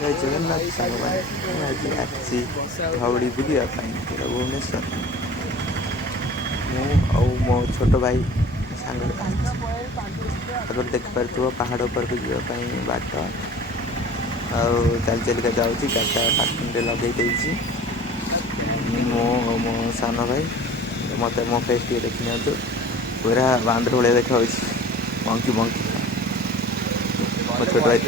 जय जगन्नाथ सांग मैंने आज धवड़ी बुलापी भुवनेश्वर मो छोट भाई सांग अगर देखिपे पहाड़ उपर को जावाई बाट चल चलिका जाऊँ गाड़िटा पार्किंग लगे मो सान भाई मत मो फेस टे देखी नि पूरा बांदर भाया देखा मंकी मंकी मो छोट भाई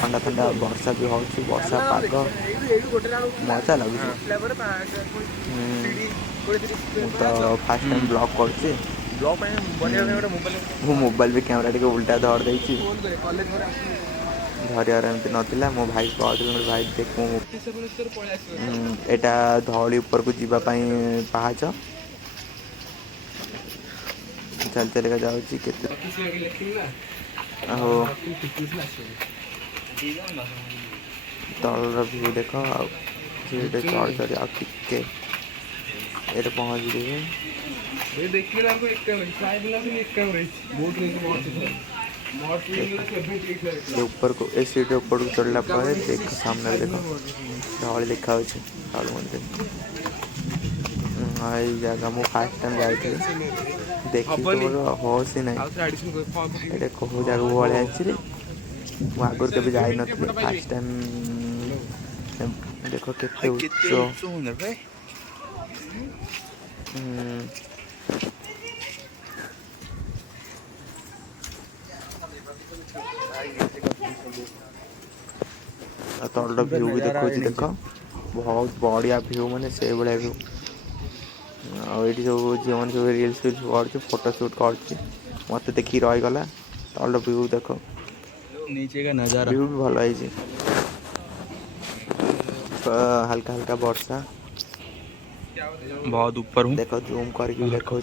ठंडा ठंडा वर्षा भी हो वर्षा पाग मजा लगुच तो फास्ट टाइम ब्लॉग कर मोबाइल भी कैमरा टे उल्टा धर दे धरियार एमती नाला मो भाई कहते भाई देख यहाँ धौली ऊपर को जीवाई पाहाच चल चलिका जाऊँगी तल व्यू देख चढ़ चढ़ आके ये पहुँच गए ऊपर को ए सीट ऊपर को चढ़ला देख सामने देख धौली देखा धौल मंदिर ये जगह मुझे फास्ट टाइम जाइए देखी मोर होश ही ना ये कौ जगह भाई मुझे आगुरी के जाई नी फास्ट टाइम देख के उच्च तल व्यू भी देखो देख बहुत बढ़िया व्यू माने से भाया व्यू आईटी सब झील मैंने सब रिल्स फिल्स कर फोटो शूट कर मत देखी रहीगला तल व्यू देख नीचे का नजारा व्यू भी भल है हल्का हल्का वर्षा बहुत ऊपर हूँ देख जूम करके देखो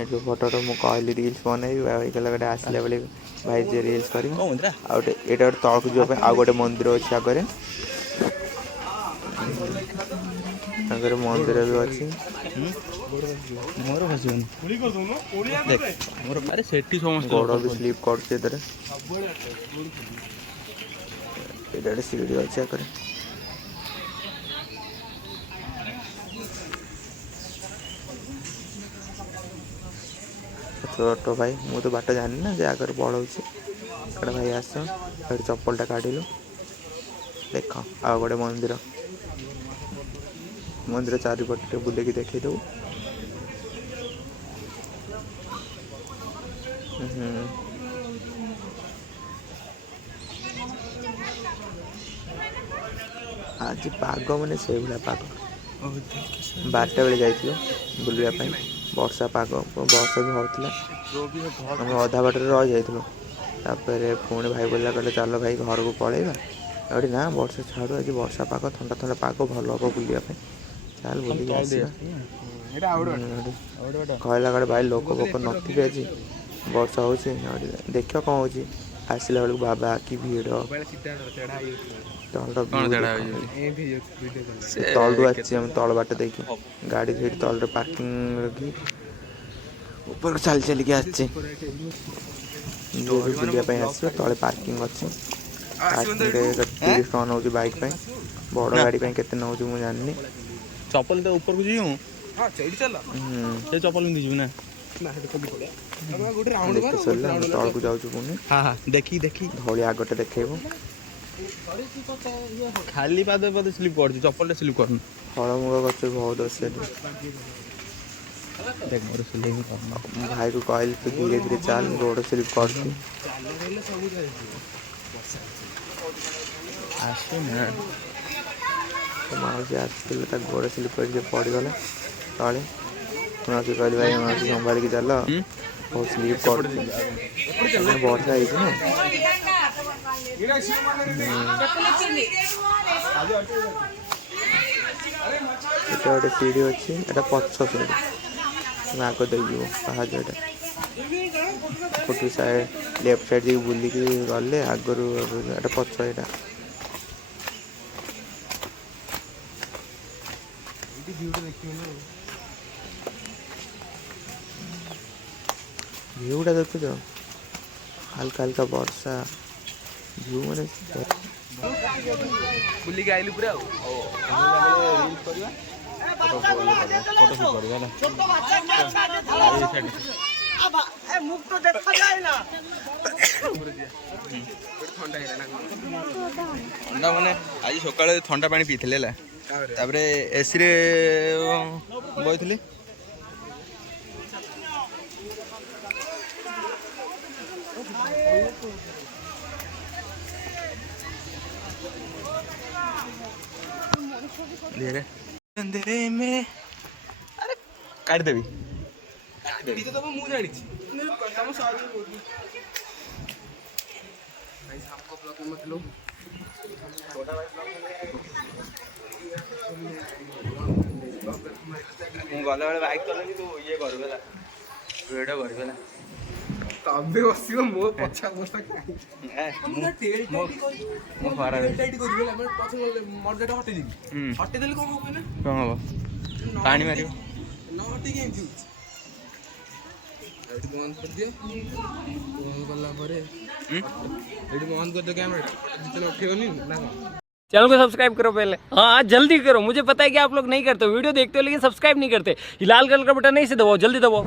जो फोटो तो मुझे कहली रिल्स बनई गए आसला बेले भाई जे रिल्स कर तक जो आउ गोटे मंदिर अच्छे आगे मंदिर भी अच्छी गोड़ भी स्लीप कर सीढ़ी अच्छे आगे छोट भाई मुझे तो बाट जानी ना आगे बढ़े भाई आस चप्पलटा काढ़लु देख आ गए मंदिर मंदिर चारिपटे बुले देखी दो आज पाग मैंने से भाया पाग 12टा बेले जाइए बुलापी वर्षा पाग वर्षा भी होता आम अधा बाटर रही जापर पुणी भाई बोला कहले चल भाई घर को पलैबा अरे ना वर्षा छाड़ू आज वर्षा पाग ठंडा ठंडा पाग भल हम बुलापी चल बुल कहला कड़े भाई लोक फोक नी आज वर्षा हो देख कौन हो आसला बेलू बाबा कि भीड़ तल तल बाट देखी गाड़ी धीरे तल पार्किंग रखी ऊपर चल चलिए आसे बुलापी आस तले पार्किंग अच्छे पार्किंग 30 टका नौ बाइक बड़ गाड़ी के नौ मुझे जानी चप्पल तो ऊपर को जीव चप्पल जीव ना तल को जाऊँ पुणी देखी देखी धौली आगटे देखेबू खाली पाद पद स्लिप कर चप्पल स्लिप कर फलमूल गच बहुत अच्छे भाई को कहल तो धीरे धीरे चल रोड स्लिप कर माउसी आसते गोड़ स्लिप कर पड़गला तले माउसी कहली भाई माउसी संभाल के चल बहुत स्लिप कर वर्षा गोटे सीढ़ी अच्छी एटा पछ सीढ़ी आग दे पाहाज फोटो साइड लेफ्ट साइड जी बुलिक गले आगु पछ यहाँ ଭିଉଟା ଦେଖୁଛ ହାଲକା ହାଲକା ବର୍ଷା ଭିଉ ମାନେ ବୁଲିକି ଆଇଲୁ ପୁରା ଆଉ କରିବା ଫଟୋ ସୁଟ୍ କରିବା ଥଣ୍ଡା ମାନେ ଆଜି ସକାଳେ ଥଣ୍ଡା ପାଣି ପିଇଥିଲେ ହେଲା ତାପରେ ଏସିରେ ବଇଥିଲି धीरे अंधेरे में अरे काट देवी तो मुंह जानी गला बेले बाइक चलेगी तू ये कर वीडियो कर तबे बसिब मो पछा बस्ता मो फरा टाइट कर बेला मैं पछ मर्जाटा हटे दिबी हटे देले कोन हो ना कोन हो पानी मारियो न हटे के एमती एडी बंद कर दियो बंद करला परे एडी बंद कर दे कैमरा जितना उठेओनी ना चैनल को सब्सक्राइब करो पहले, हाँ जल्दी करो। मुझे पता है कि आप लोग नहीं करते, वीडियो देखते हो लेकिन सब्सक्राइब नहीं करते। लाल कलर का बटन नहीं से दबाओ, जल्दी दबाओ।